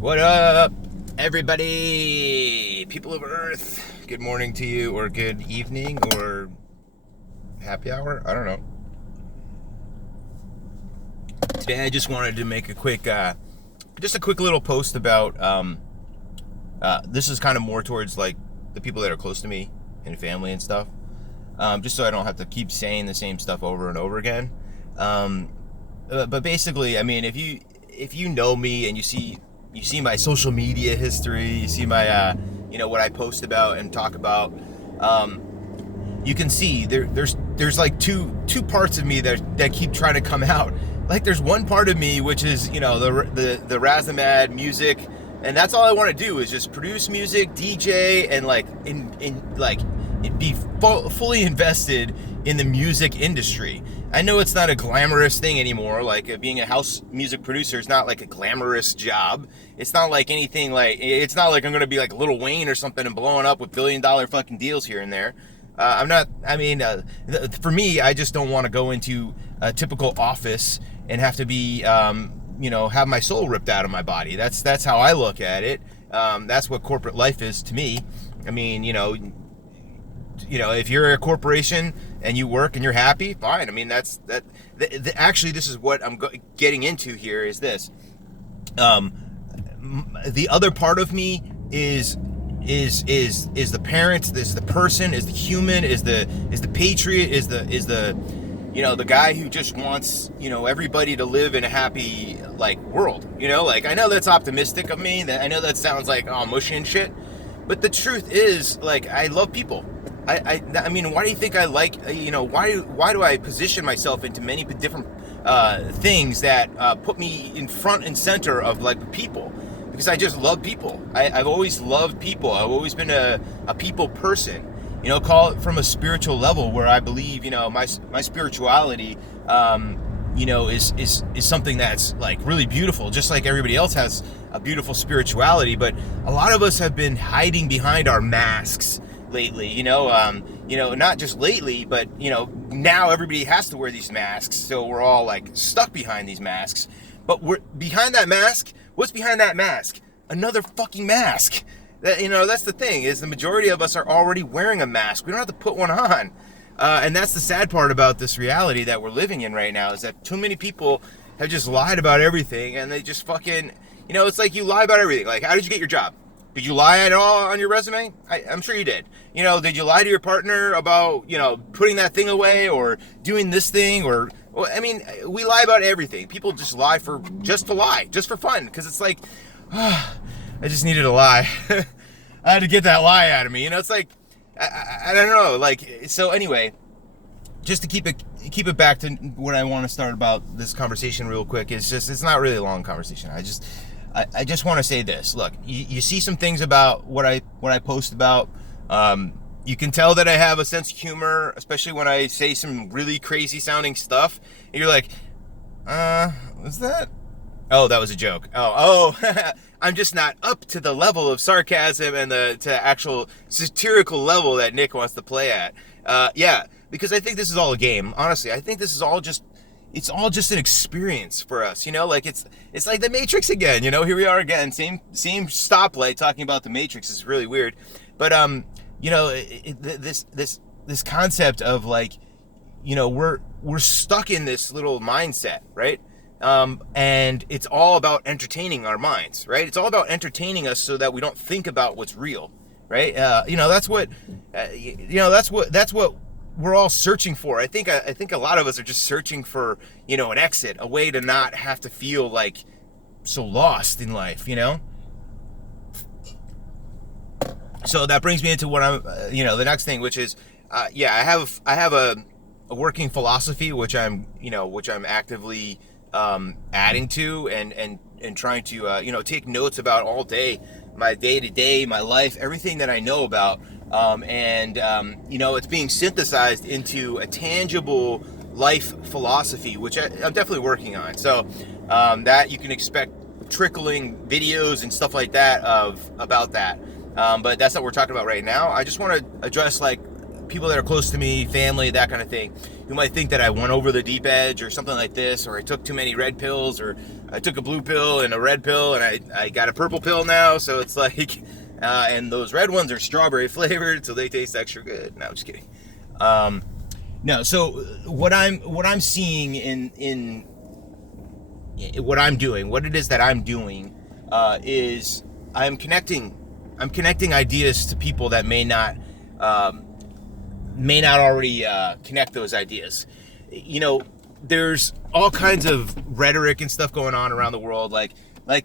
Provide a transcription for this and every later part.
What up, everybody? People of Earth. Good morning to you, or good evening, or happy hour. I don't know. Today, I just wanted to make a quick little post about. This is kind of more towards like the people that are close to me and family and stuff. Just so I don't have to keep saying the same stuff over and over again. But basically, I mean, if you know me and you see my social media history, you see my what I post about and talk about, you can see there's like two parts of me that keep trying to come out. Like there's one part of me which is the Razamad music, and that's all I want to do is just produce music, DJ, and be fully invested in the music industry. I know it's not a glamorous thing anymore. Like being a house music producer is not like a glamorous job. It's not like anything it's not like I'm going to be like Lil Wayne or something and blowing up with $1 billion fucking deals here and there. For me, I just don't want to go into a typical office and have to be, have my soul ripped out of my body. That's how I look at it. That's what corporate life is to me. I mean, if you're a corporation and you work and you're happy, fine. I mean, actually, this is what I'm getting into here is this. The other part of me is the parent, is the person, is the human, is the patriot, is the guy who just wants, everybody to live in a happy, world. I know that's optimistic of me. I know that sounds like, mushy and shit. But the truth is, I love people. I mean, why do you think I why do I position myself into many different things that put me in front and center of, people? Because I just love people. I've always loved people. I've always been a people person. Call it from a spiritual level where I believe, my spirituality, is something that's, really beautiful, just like everybody else has a beautiful spirituality. But a lot of us have been hiding behind our masks lately, not just lately, but, now everybody has to wear these masks. So we're all stuck behind these masks, but we're behind that mask. What's behind that mask? Another fucking mask. That's the thing is the majority of us are already wearing a mask. We don't have to put one on. And that's the sad part about this reality that we're living in right now is that too many people have just lied about everything, and they just fucking, it's like you lie about everything. Like, how did you get your job? Did you lie at all on your resume? I'm sure you did. Did you lie to your partner about, putting that thing away or doing this thing or, we lie about everything. People just lie just for fun. Because it's like, I just needed a lie. I had to get that lie out of me. It's like, I don't know. So anyway, just to keep it back to what I want to start about this conversation real quick. It's not really a long conversation. I just want to say this. Look, you see some things about what I post about. You can tell that I have a sense of humor, especially when I say some really crazy sounding stuff. And you're like, what's that? Oh, that was a joke. Oh, I'm just not up to the level of sarcasm and to actual satirical level that Nick wants to play at. Yeah, because I think this is all a game. Honestly, I think this is all just. It's all just an experience for us, it's like the Matrix again, here we are again, same stoplight talking about the Matrix is really weird. But, this concept of we're stuck in this little mindset, right? And it's all about entertaining our minds, right? It's all about entertaining us so that we don't think about what's real, right? That's what we're all searching for. I think a lot of us are just searching for, an exit, a way to not have to feel so lost in life, So that brings me into what I'm, the next thing, which is, I have a working philosophy, which I'm actively adding to and trying to, take notes about all day, my day-to-day, my life, everything that I know about. It's being synthesized into a tangible life philosophy, which I'm definitely working on. So that you can expect trickling videos and stuff like that about that. But that's not what we're talking about right now. I just want to address people that are close to me, family, that kind of thing. who might think that I went over the deep edge or something like this, or I took too many red pills, or I took a blue pill and a red pill and I got a purple pill now, so it's like, and those red ones are strawberry flavored, so they taste extra good. No, I'm just kidding. No, so what I'm seeing in what I'm doing, what it is that I'm doing, is I'm connecting ideas to people that may not already connect those ideas. You know, there's all kinds of rhetoric and stuff going on around the world. Like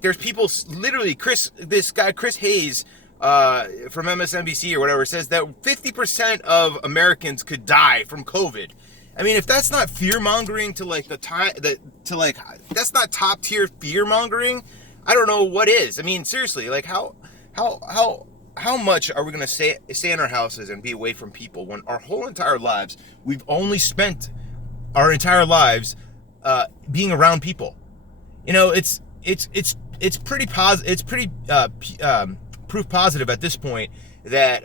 there's people, literally, this guy Chris Hayes from MSNBC or whatever, says that 50% of Americans could die from COVID. I mean, if that's not fear mongering to like that's not top tier fear mongering, I don't know what is. I mean, seriously, like how much are we going to stay in our houses and be away from people when our whole entire lives, we've only spent our entire lives being around people? You know, it's pretty positive. It's pretty proof positive at this point that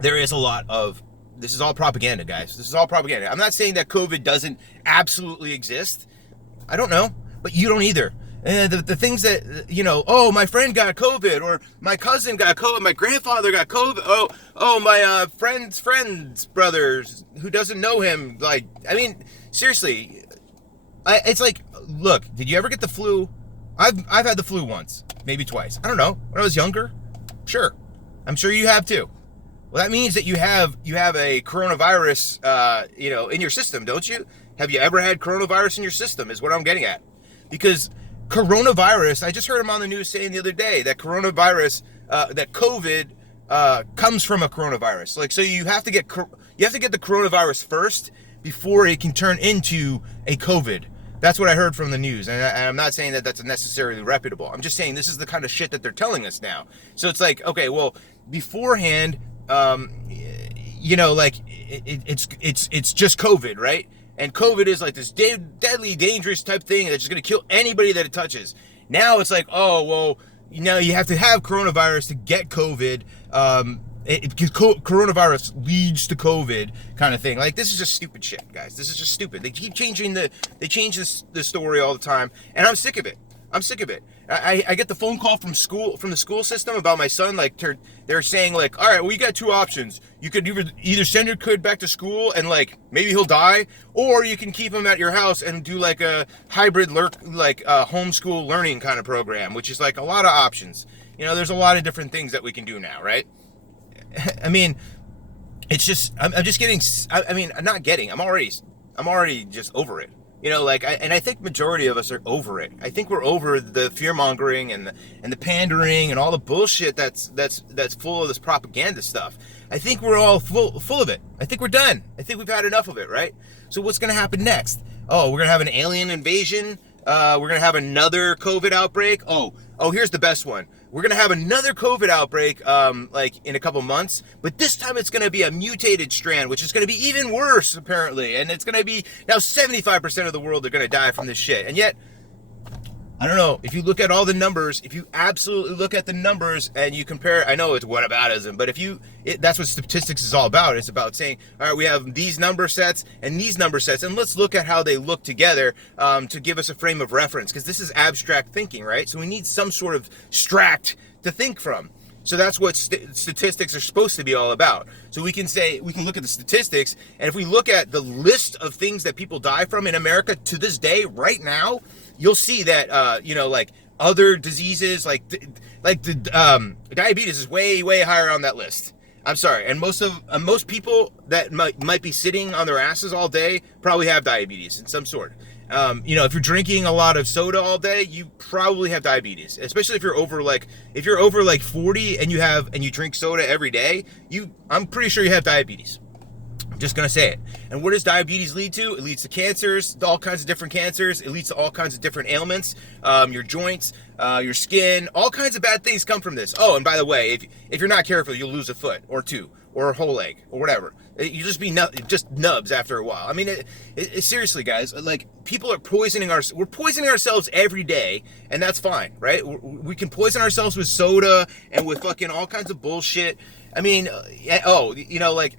there is a lot of, this is all propaganda, guys. This is all propaganda. I'm not saying that COVID doesn't absolutely exist. I don't know, but you don't either. And the things that, you know, oh, my friend got COVID, or my cousin got COVID, my grandfather got COVID, oh, my friend's brothers who doesn't know him. Like, I mean, seriously, it's like, look, did you ever get the flu? I've had the flu once, maybe twice. I don't know. When I was younger, sure. I'm sure you have too. Well, that means that you have a coronavirus, you know, in your system, don't you? Have you ever had coronavirus in your system, is what I'm getting at. Because coronavirus, I just heard him on the news saying the other day that coronavirus, that COVID comes from a coronavirus. Like, so you have to get the coronavirus first before it can turn into a COVID. That's what I heard from the news, and I'm not saying that that's necessarily reputable. I'm just saying this is the kind of shit that they're telling us now. So it's like, okay, well, beforehand, you know, like it's just COVID, right? And COVID is like this deadly, dangerous type thing that's just going to kill anybody that it touches. Now it's like, oh, well, you know, you have to have coronavirus to get COVID. Because coronavirus leads to COVID kind of thing. Like, this is just stupid shit, guys. This is just stupid. They keep changing the story all the time, and I'm sick of it. I get the phone call from the school system about my son. Like, they're saying, like, all right, well, you got two options. You could either send your kid back to school and, like, maybe he'll die, or you can keep him at your house and do like a hybrid homeschool learning kind of program, which is like a lot of options. You know, there's a lot of different things that we can do now, right? I mean, it's just, I'm just getting, I'm already just over it. You know, like, I think majority of us are over it. I think we're over the fear mongering and the pandering and all the bullshit that's full of this propaganda stuff. I think we're all full of it. I think we're done. I think we've had enough of it, right? So what's going to happen next? Oh, we're going to have an alien invasion. We're going to have another COVID outbreak. Oh, here's the best one. We're going to have another COVID outbreak, like in a couple months, but this time it's going to be a mutated strand, which is going to be even worse, apparently. And it's going to be, now 75% of the world are going to die from this shit. And yet, I don't know, if you look at all the numbers, if you absolutely look at the numbers and you compare, I know it's whataboutism, but that's what statistics is all about. It's about saying, all right, we have these number sets and these number sets, and let's look at how they look together to give us a frame of reference, because this is abstract thinking, right? So we need some sort of stract to think from. So that's what statistics are supposed to be all about. So we can look at the statistics, and if we look at the list of things that people die from in America to this day, right now, you'll see that, you know, like other diseases, like diabetes is way, way higher on that list. I'm sorry. And most people that might be sitting on their asses all day probably have diabetes in some sort. You know, if you're drinking a lot of soda all day, you probably have diabetes, especially if you're over like 40 and you drink soda every day, I'm pretty sure you have diabetes. I'm just going to say it. And what does diabetes lead to? It leads to cancers, all kinds of different cancers. It leads to all kinds of different ailments, your joints, your skin, all kinds of bad things come from this. Oh, and by the way, if you're not careful, you'll lose a foot or two or a whole leg or whatever. You just be just nubs after a while. I mean, seriously, guys, like, people are we're poisoning ourselves every day, and that's fine, right? We can poison ourselves with soda and with fucking all kinds of bullshit. I mean, you know, like,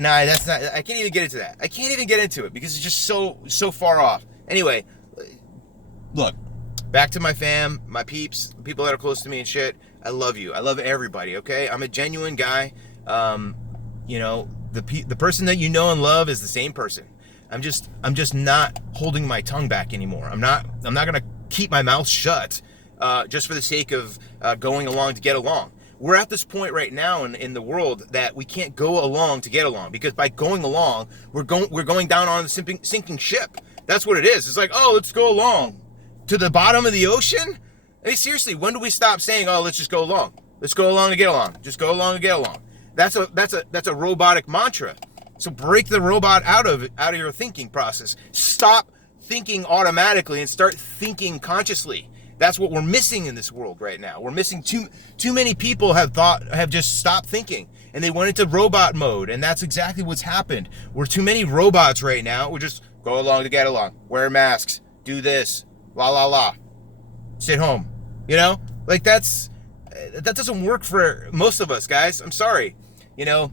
Nah, that's not. I can't even get into that. I can't even get into it because it's just so far off. Anyway, look, back to my fam, my peeps, people that are close to me and shit. I love you. I love everybody. Okay, I'm a genuine guy. You know, the person that you know and love is the same person. I'm just not holding my tongue back anymore. I'm not gonna keep my mouth shut just for the sake of going along to get along. We're at this point right now in the world that we can't go along to get along, because by going along, we're going down on a sinking ship. That's what it is. It's like, oh, let's go along to the bottom of the ocean. I mean, seriously, when do we stop saying, oh, let's just go along? Let's go along to get along. Just go along to get along. That's a robotic mantra. So break the robot out of your thinking process. Stop thinking automatically and start thinking consciously. That's what we're missing in this world right now. We're missing too many people have just stopped thinking, and they went into robot mode, and that's exactly what's happened. We're too many robots right now. We're just go along to get along. Wear masks. Do this. La la la. Sit home. You know? Like that doesn't work for most of us, guys. I'm sorry. You know,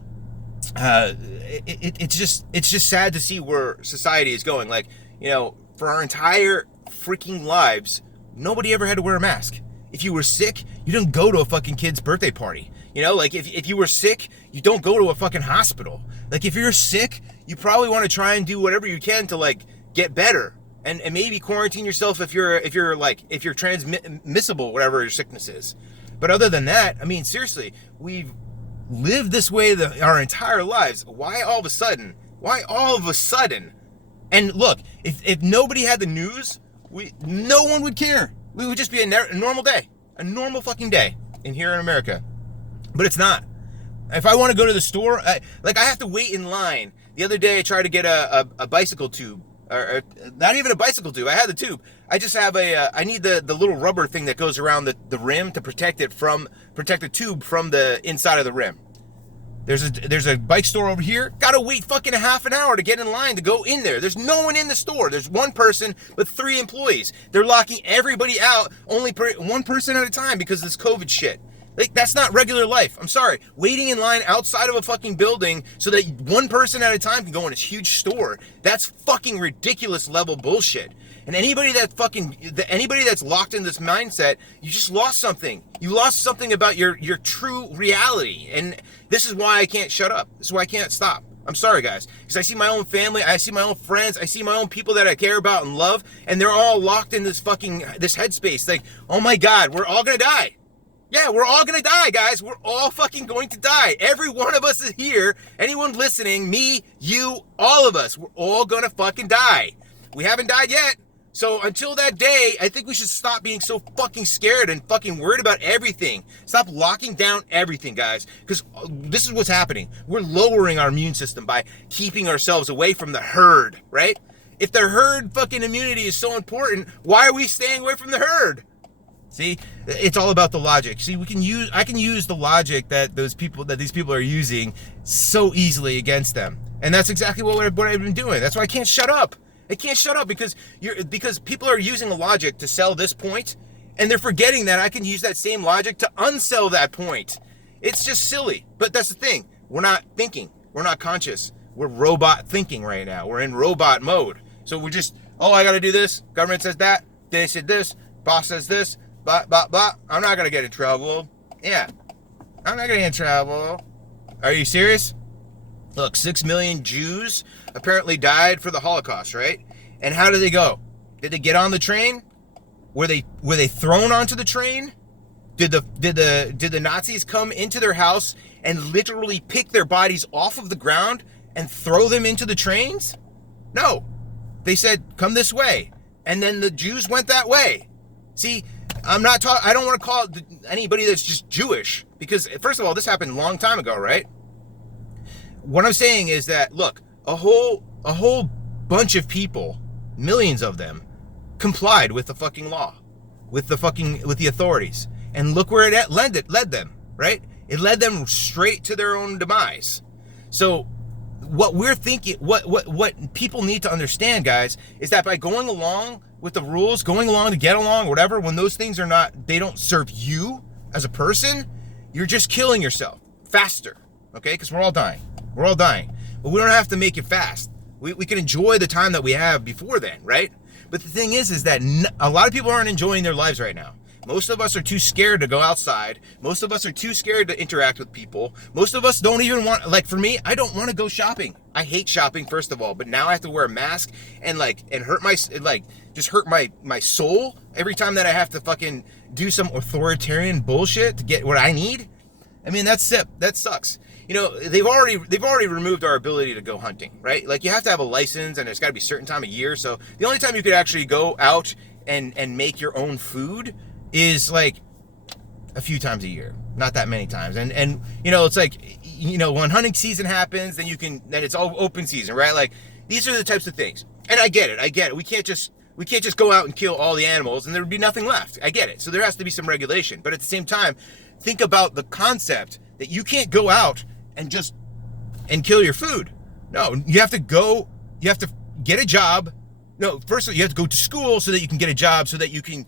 it's just sad to see where society is going. Like, you know, for our entire freaking lives, nobody ever had to wear a mask. If you were sick, you didn't go to a fucking kid's birthday party. You know, like if you were sick, you don't go to a fucking hospital. Like if you're sick, you probably want to try and do whatever you can to like get better, and maybe quarantine yourself if you're transmissible, whatever your sickness is. But other than that, I mean, seriously, we've lived this way our entire lives. Why all of a sudden? Why all of a sudden? And look, if nobody had the news, no one would care. We would just be a normal day, a normal fucking day here in America. But it's not. If I want to go to the store, I have to wait in line. The other day I tried to get a bicycle tube, or not even a bicycle tube. I had the tube. I just have I need the little rubber thing that goes around the rim to protect the tube from the inside of the rim. There's a bike store over here. Gotta wait fucking a half an hour to get in line to go in there. There's no one in the store. There's one person but 3 employees. They're locking everybody out, only one person at a time because of this COVID shit. Like, that's not regular life. I'm sorry. Waiting in line outside of a fucking building so that one person at a time can go in this huge store. That's fucking ridiculous level bullshit. And anybody that's locked in this mindset, you just lost something. You lost something about your true reality. And this is why I can't shut up. This is why I can't stop. I'm sorry, guys. Because I see my own family, I see my own friends, I see my own people that I care about and love, and they're all locked in this headspace. Like, oh my God, we're all gonna die. Yeah, we're all gonna die, guys. We're all fucking going to die. Every one of us is here. Anyone listening, me, you, all of us, we're all gonna fucking die. We haven't died yet. So until that day, I think we should stop being so fucking scared and fucking worried about everything. Stop locking down everything, guys. Because this is what's happening. We're lowering our immune system by keeping ourselves away from the herd, right? If the herd fucking immunity is so important, why are we staying away from the herd? See, it's all about the logic. See, I can use the logic that these people are using so easily against them. And that's exactly what I've been doing. That's why I can't shut up. I can't shut up because people are using a logic to sell this point, and they're forgetting that I can use that same logic to unsell that point. It's just silly. But that's the thing. We're not thinking. We're not conscious. We're robot thinking right now. We're in robot mode. So we're just, oh, I got to do this. Government says that. They said this. Boss says this. Blah, blah, blah. I'm not going to get in trouble. Yeah. I'm not going to get in trouble. Are you serious? Look, 6 million Jews apparently died for the Holocaust, right? And how did they go? Did they get on the train? Were they thrown onto the train? Did the Nazis come into their house and literally pick their bodies off of the ground and throw them into the trains? No. They said, come this way. And then the Jews went that way. See, I don't want to call anybody that's just Jewish, because first of all, this happened a long time ago, right? What I'm saying is that, look, a whole bunch of people, millions of them, complied with the fucking law, with the authorities, and look where it led them, right? It led them straight to their own demise. So, what we're thinking, what people need to understand, guys, is that by going along with the rules, going along to get along, whatever, when those things they don't serve you as a person, you're just killing yourself faster, okay? Because we're all dying. We're all dying. but we don't have to make it fast. We can enjoy the time that we have before then, right? But the thing is that a lot of people aren't enjoying their lives right now. Most of us are too scared to go outside. Most of us are too scared to interact with people. Most of us don't even want, like for me, I don't want to go shopping. I hate shopping, first of all, but now I have to wear a mask and hurt my soul every time that I have to fucking do some authoritarian bullshit to get what I need. I mean, that sucks. You know, they've already removed our ability to go hunting, right? Like you have to have a license and it's got to be a certain time of year. So the only time you could actually go out and make your own food is like a few times a year, not that many times. And you know, it's like, you know, when hunting season happens, then it's all open season, right? Like these are the types of things. And I get it. We can't just go out and kill all the animals and there would be nothing left. I get it. So there has to be some regulation. But at the same time, think about the concept that you can't go out and kill your food. No, you have to get a job. No, first you have to go to school so that you can get a job, so that you can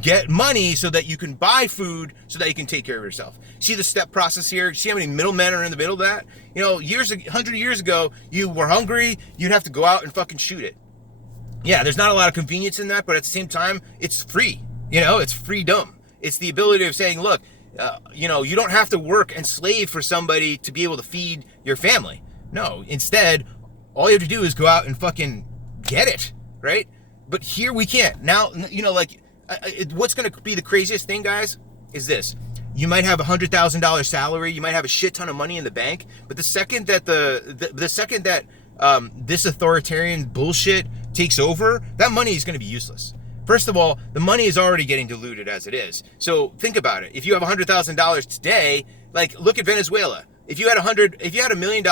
get money, so that you can buy food, so that you can take care of yourself. See the step process here? See how many middlemen are in the middle of that? You know, 100 years ago, you were hungry, you'd have to go out and fucking shoot it. Yeah, there's not a lot of convenience in that, but at the same time, it's free. You know, it's freedom. It's the ability of saying, look, you know, you don't have to work and slave for somebody to be able to feed your family. No, instead, all you have to do is go out and fucking get it, right? But here we can't. Now, you know, like, what's going to be the craziest thing, guys, is this. You might have $100,000 salary. You might have a shit ton of money in the bank. But the second that this authoritarian bullshit takes over, that money is going to be useless. First of all, the money is already getting diluted as it is. So think about it. If you have $100,000 today, like look at Venezuela. If you had $1 million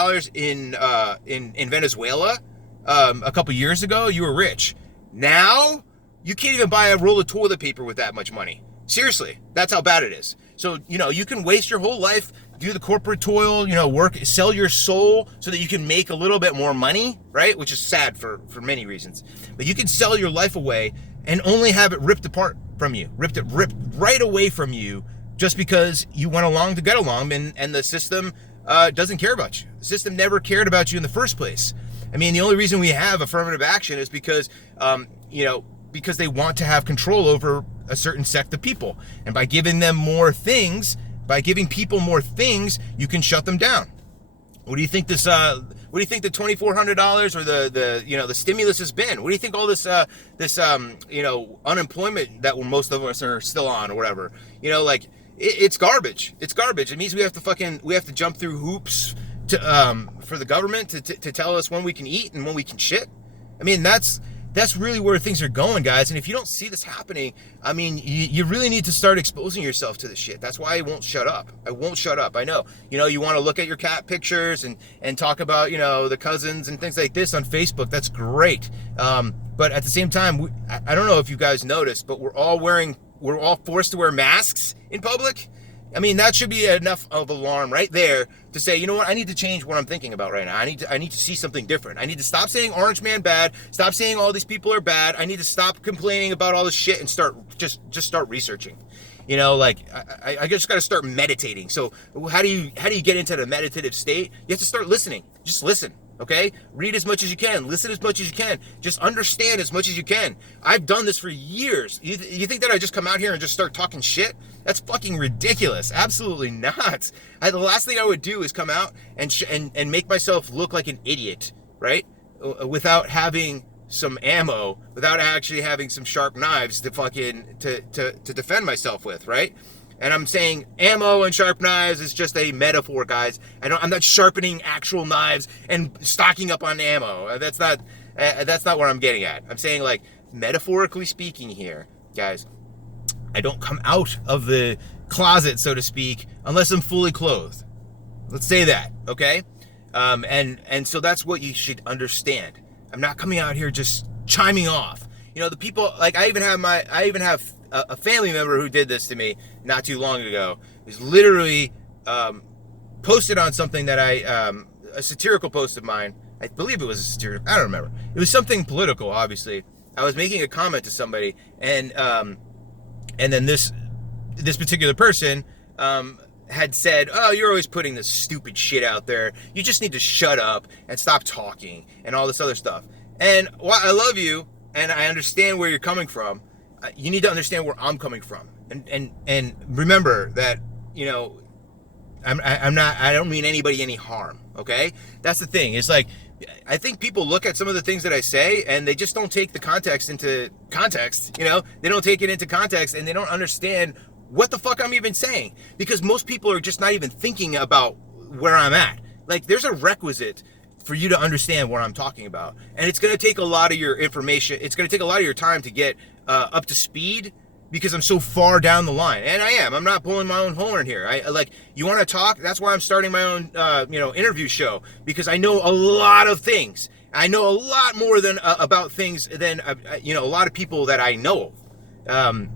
in Venezuela a couple years ago, you were rich. Now you can't even buy a roll of toilet paper with that much money. Seriously, that's how bad it is. So, you know, you can waste your whole life, do the corporate toil, you know, work, sell your soul so that you can make a little bit more money, right? Which is sad for many reasons. But you can sell your life away and only have it ripped apart from you, ripped right away from you, just because you went along to get along, and the system doesn't care about you. The system never cared about you in the first place. I mean, the only reason we have affirmative action is because, you know, because they want to have control over a certain sect of people. And by giving them more things, by giving people more things, you can shut them down. What do you think this? What do you think the $2,400 or the stimulus has been? What do you think all this unemployment that most of us are still on or whatever? You know, like it's garbage. It's garbage. It means we have to jump through hoops for the government to tell us when we can eat and when we can shit. I mean, that's really where things are going, guys. And if you don't see this happening, I mean, you really need to start exposing yourself to this shit. That's why I won't shut up. I won't shut up. I know. You know, you want to look at your cat pictures and talk about, you know, the cousins and things like this on Facebook. That's great. But at the same time, I don't know if you guys noticed, but we're all forced to wear masks in public. I mean, that should be enough of alarm right there to say, you know what, I need to change what I'm thinking about right now. I need to see something different. I need to stop saying Orange Man bad, stop saying all these people are bad. I need to stop complaining about all this shit and just start researching. You know, like I just got to start meditating. So how do you get into the meditative state? You have to start listening. Just listen. Okay? Read as much as you can. Listen as much as you can. Just understand as much as you can. I've done this for years. You think that I just come out here and just start talking shit? That's fucking ridiculous. Absolutely not. The last thing I would do is come out and make myself look like an idiot, right? Without having some ammo, without actually having some sharp knives to defend myself with, right? And I'm saying ammo and sharp knives is just a metaphor, guys. I'm not sharpening actual knives and stocking up on ammo. That's not what I'm getting at. I'm saying, like, metaphorically speaking here, guys, I don't come out of the closet, so to speak, unless I'm fully clothed. Let's say that, okay? And so that's what you should understand. I'm not coming out here just chiming off. You know, the people, like, I even have a family member who did this to me not too long ago. Is literally posted on something that a satirical post of mine. I believe it was a satirical. I don't remember. It was something political, obviously. I was making a comment to somebody, and then this particular person had said, oh, you're always putting this stupid shit out there. You just need to shut up and stop talking and all this other stuff. And while I love you and I understand where you're coming from, you need to understand where I'm coming from. And remember that, you know, I don't mean anybody any harm, okay? That's the thing. It's like, I think people look at some of the things that I say and they just don't take the context into context, you know? They don't take it into context and they don't understand what the fuck I'm even saying, because most people are just not even thinking about where I'm at. Like, there's a requisite for you to understand what I'm talking about. And it's going to take a lot of your information. It's going to take a lot of your time to get up to speed, because I'm so far down the line. And I am. I'm not pulling my own horn here. I like, you want to talk? That's why I'm starting my own, interview show, because I know a lot of things. I know a lot more than about things than, a lot of people that I know of.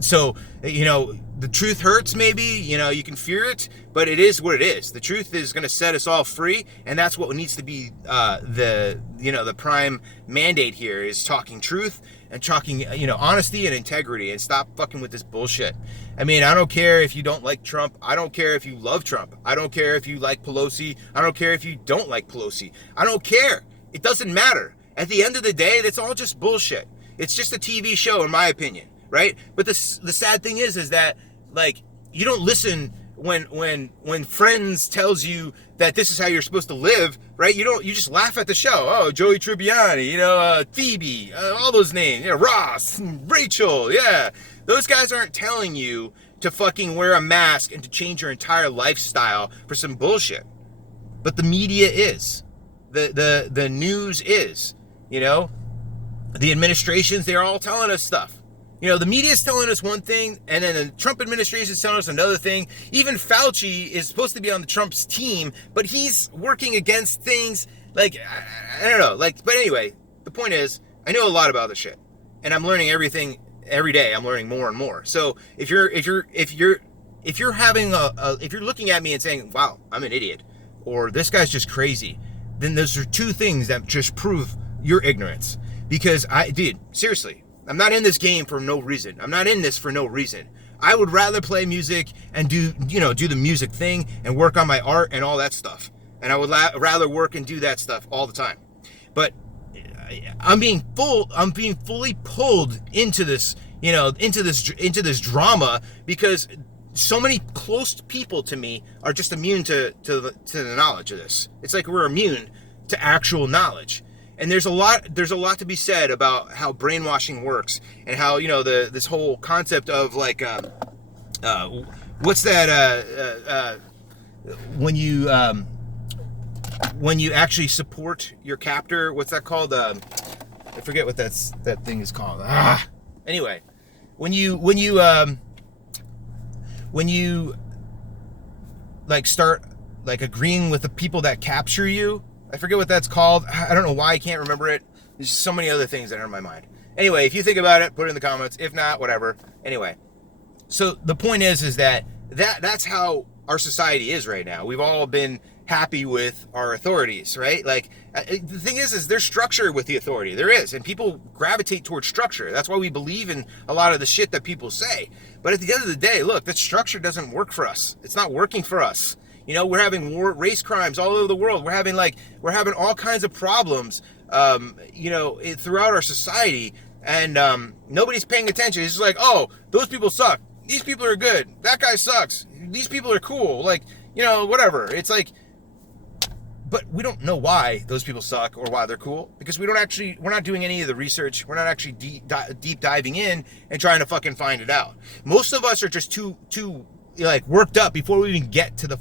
So, the truth hurts maybe, you can fear it, but it is what it is. The truth is going to set us all free, and that's what needs to be the prime mandate here, is talking truth and talking, honesty and integrity, and stop fucking with this bullshit. I mean, I don't care if you don't like Trump. I don't care if you love Trump. I don't care if you like Pelosi. I don't care if you don't like Pelosi. I don't care. It doesn't matter. At the end of the day, that's all just bullshit. It's just a TV show, in my opinion. Right? But the sad thing is that, like, you don't listen when Friends tells you that this is how you're supposed to live, right? You just laugh at the show. Oh, Joey Tribbiani, Phoebe, all those names, Ross, Rachel, yeah. Those guys aren't telling you to fucking wear a mask and to change your entire lifestyle for some bullshit. But the media is. The news is, the administrations, they're all telling us stuff. The media is telling us one thing, and then the Trump administration is telling us another thing. Even Fauci is supposed to be on the Trump's team, but he's working against things like, I don't know. But anyway, the point is, I know a lot about this shit, and I'm learning everything every day. I'm learning more and more. So if you're looking at me and saying, "Wow, I'm an idiot," or "This guy's just crazy," then those are two things that just prove your ignorance. Because seriously. I'm not in this game for no reason. I'm not in this for no reason. I would rather play music and do the music thing and work on my art and all that stuff. And I would rather work and do that stuff all the time. But I'm being fully pulled into this, into this drama, because so many close people to me are just immune to the knowledge of this. It's like we're immune to actual knowledge. And there's a lot to be said about how brainwashing works, and how, this whole concept of, like, what's that, when you actually support your captor, what's that called? I forget what that thing is called. Anyway, when you like start like agreeing with the people that capture you. I forget what that's called. I don't know why I can't remember it. There's so many other things that are in my mind. Anyway, if you think about it, put it in the comments. If not, whatever. Anyway, so the point is that's how our society is right now. We've all been happy with our authorities, right? Like, the thing is there's structure with the authority. There is, and people gravitate towards structure. That's why we believe in a lot of the shit that people say. But at the end of the day, look, that structure doesn't work for us. It's not working for us. We're having race crimes all over the world. We're having all kinds of problems, throughout our society, and nobody's paying attention. It's just like, oh, those people suck. These people are good. That guy sucks. These people are cool. Like, whatever. It's like, but we don't know why those people suck or why they're cool, because we're not doing any of the research. We're not actually deep diving in and trying to fucking find it out. Most of us are just too worked up before we even get to the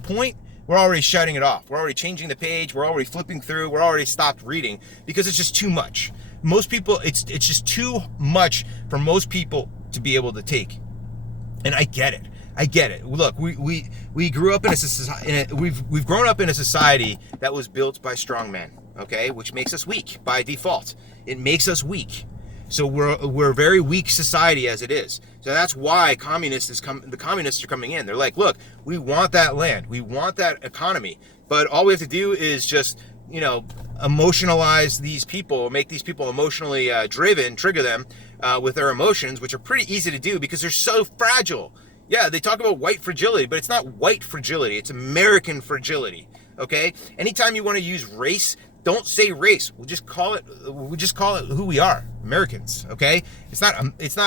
point. We're already shutting it off. We're already changing the page. We're already flipping through. We're already stopped reading, because it's just too much. Most people, it's just too much for most people to be able to take. And I get it. Look, we grew up in we've grown up in a society that was built by strong men, okay, which makes us weak by default. It makes us weak. So we're a very weak society as it is. So that's why the communists are coming in. They're like, look, we want that land. We want that economy. But all we have to do is just, emotionalize these people, make these people emotionally driven, trigger them with their emotions, which are pretty easy to do because they're so fragile. Yeah, they talk about white fragility, but it's not white fragility. It's American fragility. Okay? Anytime you want to use race, don't say race. We'll just call it who we are, Americans. Okay? It's not it's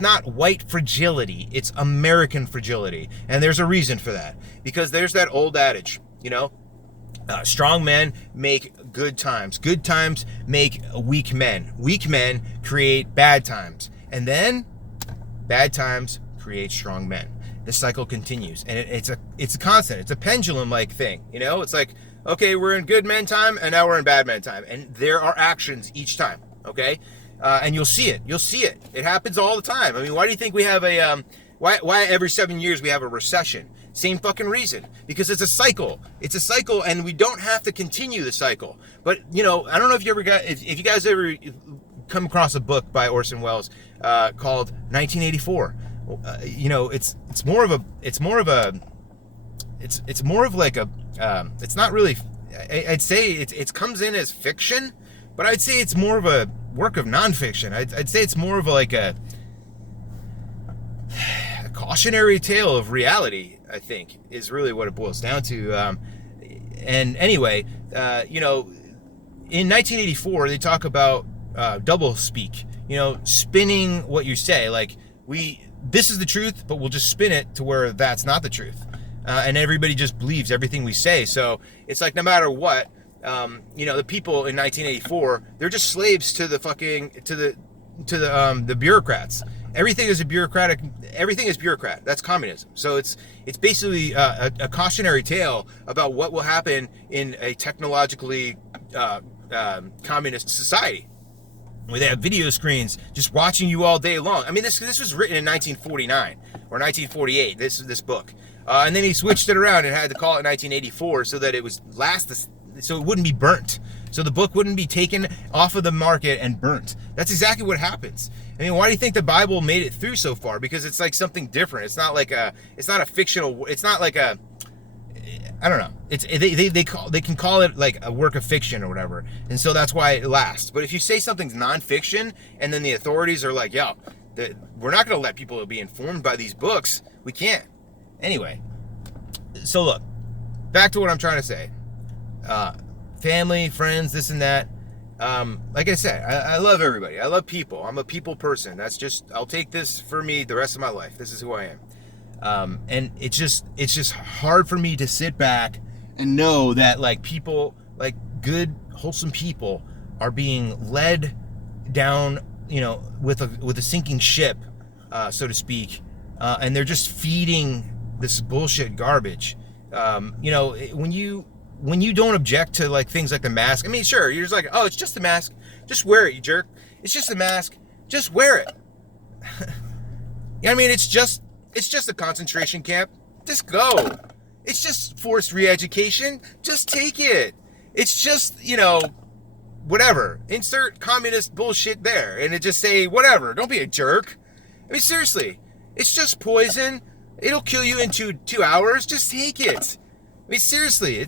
not white fragility. It's American fragility, and there's a reason for that. Because there's that old adage, strong men make good times. Good times make weak men. Weak men create bad times, and then bad times create strong men. This cycle continues, and it's a constant. It's a pendulum-like thing. It's like, okay, we're in good men time, and now we're in bad men time, and there are actions each time. Okay, and you'll see it. It happens all the time. I mean, why do you think we have why every 7 years we have a recession? Same fucking reason. Because it's a cycle. It's a cycle, and we don't have to continue the cycle. But I don't know if you guys ever come across a book by Orson Welles called 1984. It's more not really. I'd say it comes in as fiction, but I'd say it's more of a work of nonfiction. I'd say it's more of a cautionary tale of reality. I think is really what it boils down to. And anyway, in 1984 they talk about double speak. Spinning what you say. Like this is the truth, but we'll just spin it to where that's not the truth. And everybody just believes everything we say. So it's like no matter what, the people in 1984, they're just slaves to the bureaucrats. Everything is bureaucrat. That's communism. So it's basically a cautionary tale about what will happen in a technologically communist society, where they have video screens just watching you all day long. I mean, this was written in 1949 or 1948. This book, and then he switched it around and had to call it 1984 so that it was so it wouldn't be burnt. So the book wouldn't be taken off of the market and burnt. That's exactly what happens. I mean, why do you think the Bible made it through so far? Because it's like something different. It's not a fictional. It's not like I don't know. They can call it like a work of fiction or whatever, and so that's why it lasts. But if you say something's nonfiction, and then the authorities are like, "Yo, we're not going to let people be informed by these books. We can't." Anyway, so look, back to what I'm trying to say. Family, friends, this and that. Like I said, I love everybody. I love people. I'm a people person. I'll take this for me the rest of my life. This is who I am. And it's just hard for me to sit back and know that like people, like good, wholesome people are being led down, with a sinking ship, so to speak. And they're just feeding this bullshit garbage. When you don't object to like things like the mask, I mean, sure, you're just like, oh, it's just a mask. Just wear it, you jerk. It's just a mask. Just wear it. I mean, it's just a concentration camp. Just go. It's just forced re-education. Just take it. It's just, whatever. Insert communist bullshit there and it just say whatever. Don't be a jerk. I mean, seriously. It's just poison. It'll kill you in 2 hours. Just take it. I mean, seriously,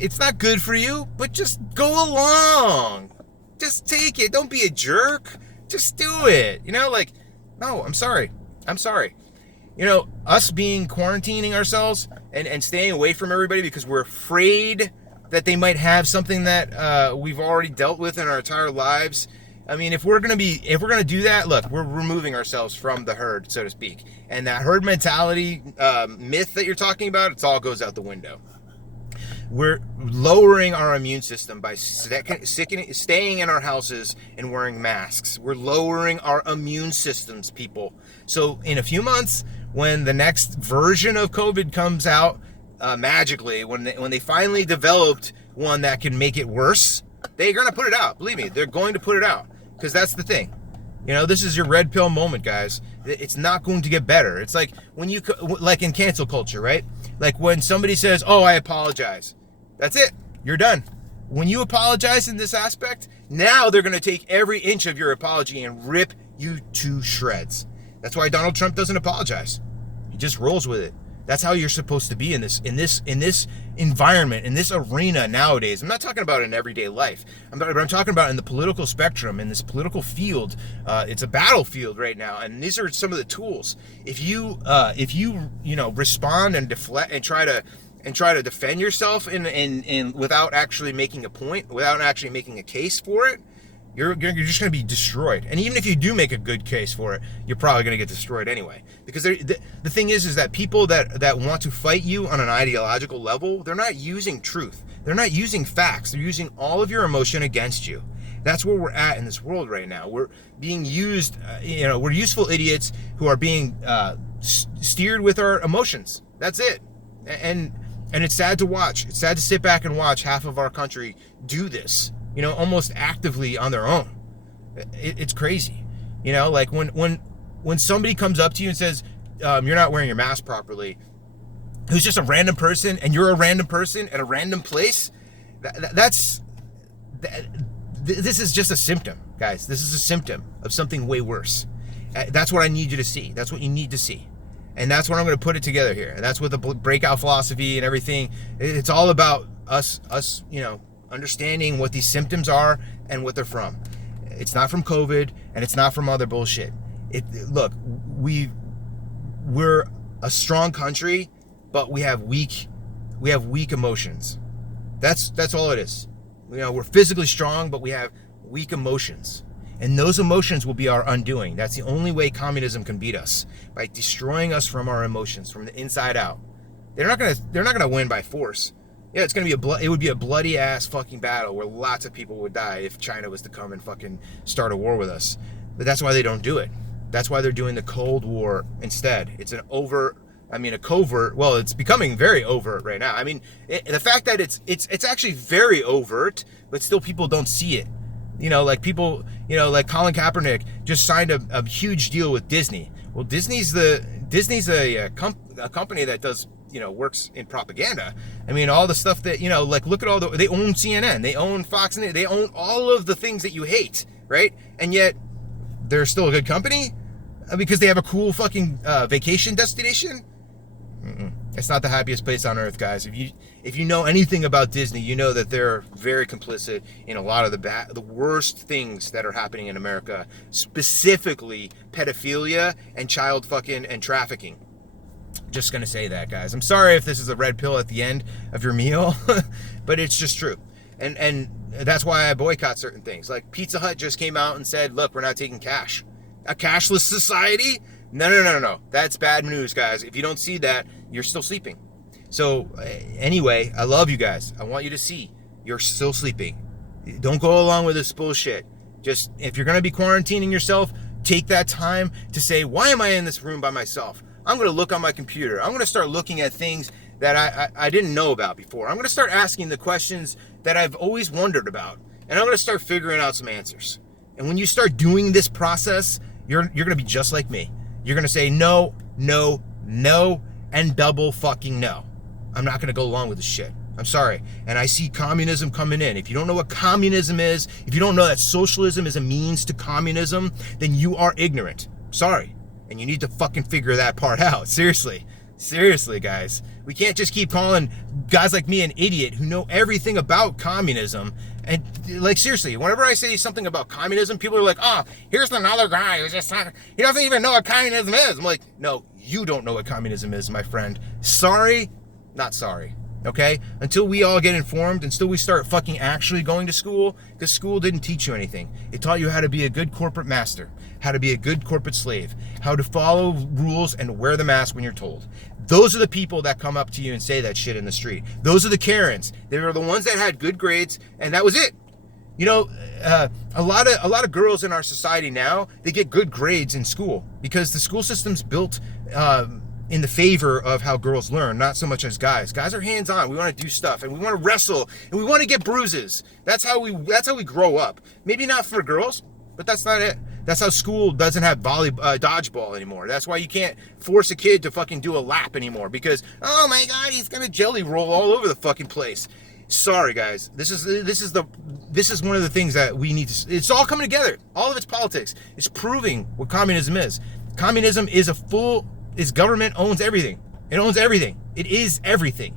it's not good for you, but just go along. Just take it. Don't be a jerk. Just do it. No, I'm sorry. Us quarantining ourselves and staying away from everybody because we're afraid that they might have something that we've already dealt with in our entire lives. I mean, if we're gonna do that, look, we're removing ourselves from the herd, so to speak. And that herd mentality myth that you're talking about, it all goes out the window. We're lowering our immune system by staying in our houses and wearing masks. We're lowering our immune systems, people. So in a few months, when the next version of COVID comes out, magically, when they finally developed one that can make it worse, they're going to put it out. Believe me, they're going to put it out. Because that's the thing. This is your red pill moment, guys. It's not going to get better. It's like when like in cancel culture, right? Like when somebody says, oh, I apologize. That's it. You're done. When you apologize in this aspect, now they're going to take every inch of your apology and rip you to shreds. That's why Donald Trump doesn't apologize. He just rolls with it. That's how you're supposed to be in this environment, in this arena nowadays. I'm not talking about in everyday life. I'm talking about in the political spectrum, in this political field. It's a battlefield right now, and these are some of the tools. If you respond and deflect and try to defend yourself in without actually making a point, without actually making a case for it, you're just going to be destroyed. And even if you do make a good case for it, you're probably going to get destroyed anyway. Because the thing is that people that want to fight you on an ideological level, they're not using truth. They're not using facts. They're using all of your emotion against you. That's where we're at in this world right now. We're being used, we're useful idiots who are being steered with our emotions. That's it. And it's sad to watch. It's sad to sit back and watch half of our country do this, almost actively on their own. It's crazy. Like when somebody comes up to you and says, you're not wearing your mask properly, who's just a random person, and you're a random person at a random place, this is just a symptom, guys. This is a symptom of something way worse. That's what I need you to see. That's what you need to see. And that's what I'm going to put it together here. And that's what the breakout philosophy and everything, it's all about us, understanding what these symptoms are and what they're from. It's not from COVID, and it's not from other bullshit. Look, we're a strong country, but we have weak emotions. That's all it is. We're physically strong, but we have weak emotions. And those emotions will be our undoing. That's the only way communism can beat us, by destroying us from our emotions, from the inside out. They're not gonna win by force. Yeah, it would be a bloody ass fucking battle where lots of people would die if China was to come and fucking start a war with us. But that's why they don't do it. That's why they're doing the Cold War instead. It's a covert. Well, it's becoming very overt right now. The fact that it's actually very overt, but still people don't see it. Like people, like Colin Kaepernick just signed a huge deal with Disney. Well, Disney's a company that does, works in propaganda. All the stuff that, like look at they own CNN, they own Fox News, they own all of the things that you hate, right? And yet they're still a good company because they have a cool fucking vacation destination. It's not the happiest place on earth, guys. If you know anything about Disney, you know that they're very complicit in a lot of the worst things that are happening in America, specifically pedophilia and child fucking and trafficking. Just gonna say that, guys. I'm sorry if this is a red pill at the end of your meal, but it's just true. And that's why I boycott certain things. Like Pizza Hut just came out and said, look, we're not taking cash. A cashless society? No. That's bad news, guys. If you don't see that, you're still sleeping. So anyway, I love you guys. I want you to see you're still sleeping. Don't go along with this bullshit. Just, if you're going to be quarantining yourself, take that time to say, why am I in this room by myself? I'm going to look on my computer. I'm going to start looking at things that I didn't know about before. I'm going to start asking the questions that I've always wondered about. And I'm going to start figuring out some answers. And when you start doing this process, you're going to be just like me. You're going to say no, and double fucking no. I'm not going to go along with this shit. I'm sorry. And I see communism coming in. If you don't know what communism is, if you don't know that socialism is a means to communism, then you are ignorant. Sorry. And you need to fucking figure that part out. Seriously, guys. We can't just keep calling guys like me an idiot who know everything about communism. And like, seriously, whenever I say something about communism, people are like, oh, here's another guy who's just he doesn't even know what communism is. I'm like, no, you don't know what communism is, my friend. Sorry, not sorry. Okay? Until we all get informed, until we start fucking actually going to school, because school didn't teach you anything. It taught you how to be a good corporate master, how to be a good corporate slave, how to follow rules and wear the mask when you're told. Those are the people that come up to you and say that shit in the street. Those are the Karens. They were the ones that had good grades, and that was it. A lot of girls in our society now, they get good grades in school because the school system's built in the favor of how girls learn, not so much as guys. Guys are hands-on. We want to do stuff, and we want to wrestle, and we want to get bruises. That's how we grow up. Maybe not for girls, but that's not it. That's how school doesn't have dodgeball anymore. That's why you can't force a kid to fucking do a lap anymore because, oh my God, he's gonna jelly roll all over the fucking place. Sorry, guys. This is one of the things that we need to. It's all coming together. All of it's politics. It's proving what communism is. Communism is government owns everything. It owns everything. It is everything.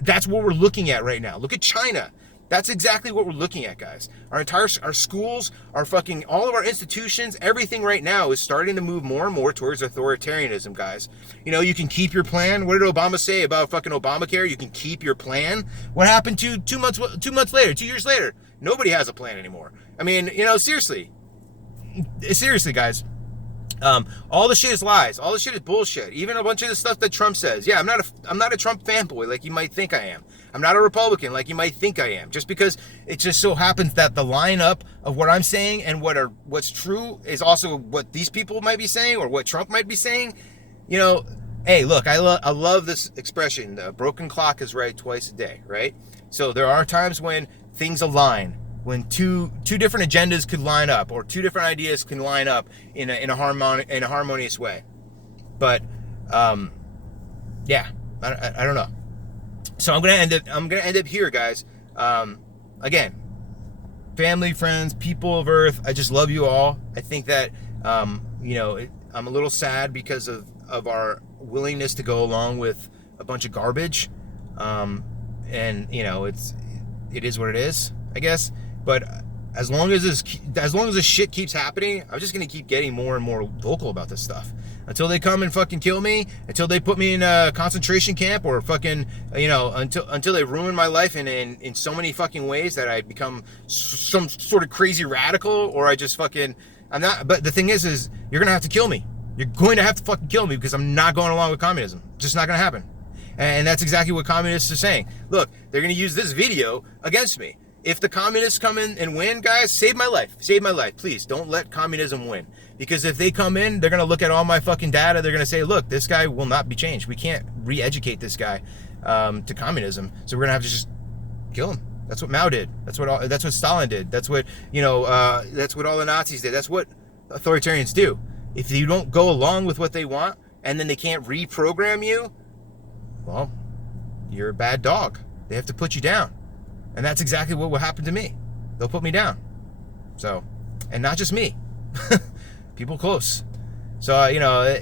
That's what we're looking at right now. Look at China. That's exactly what we're looking at, guys. Our schools, all of our institutions, everything right now is starting to move more and more towards authoritarianism, guys. You know, you can keep your plan. What did Obama say about fucking Obamacare? You can keep your plan. What happened to 2 months later, 2 years later? Nobody has a plan anymore. I mean, you know, seriously, guys. All the shit is lies. All the shit is bullshit. Even a bunch of the stuff that Trump says. Yeah, I'm not a Trump fanboy like you might think I am. I'm not a Republican like you might think I am. Just because it just so happens that the lineup of what I'm saying and what's true is also what these people might be saying or what Trump might be saying. You know, hey, look, I love this expression. The broken clock is right twice a day, right? So there are times when things align. When two different agendas could line up, or two different ideas can line up in a harmonious way, but yeah, I don't know. So I'm gonna end up here, guys. Again, family, friends, people of Earth, I just love you all. I think that you know, I'm a little sad because of our willingness to go along with a bunch of garbage, and you know, it is what it is, I guess. But as long as this shit keeps happening, I'm just gonna keep getting more and more vocal about this stuff until they come and fucking kill me, until they put me in a concentration camp, or fucking, you know, until they ruin my life in so many fucking ways that I become some sort of crazy radical, or I just fucking I'm not. But the thing is you're gonna have to kill me. You're going to have to fucking kill me because I'm not going along with communism. Just not gonna happen. And that's exactly what communists are saying. Look, they're gonna use this video against me. If the communists come in and win, guys, save my life. Save my life. Please, don't let communism win. Because if they come in, they're going to look at all my fucking data. They're going to say, look, this guy will not be changed. We can't re-educate this guy to communism. So we're going to have to just kill him. That's what Mao did. That's what Stalin did. That's what, you know, that's what all the Nazis did. That's what authoritarians do. If you don't go along with what they want, and then they can't reprogram you, well, you're a bad dog. They have to put you down. And that's exactly what will happen to me. They'll put me down. So, and not just me, people close. So, you know,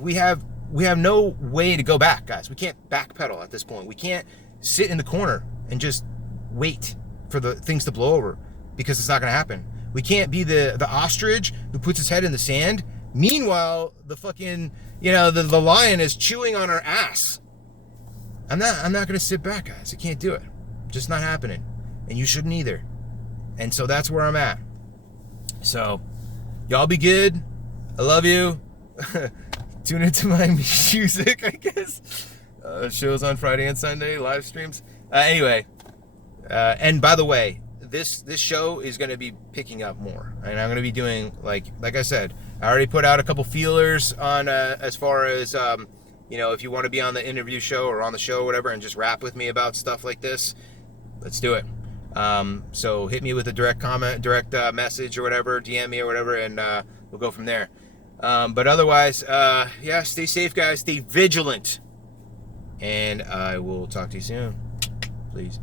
we have no way to go back, guys. We can't backpedal at this point. We can't sit in the corner and just wait for the things to blow over, because it's not going to happen. We can't be the ostrich who puts his head in the sand. Meanwhile, the fucking, you know, the lion is chewing on our ass. I'm not going to sit back, guys. I can't do it. Just not happening. And you shouldn't either. And so that's where I'm at. So, y'all be good. I love you. Tune into my music, I guess. Shows on Friday and Sunday, live streams. Anyway, and by the way, this show is going to be picking up more. And I'm going to be doing, like I said, I already put out a couple feelers on as far as, you know, if you want to be on the interview show or on the show or whatever and just rap with me about stuff like this, let's do it. So hit me with a direct message or whatever, DM me or whatever, and we'll go from there. But otherwise, yeah, stay safe, guys. Stay vigilant. And I will talk to you soon. Please.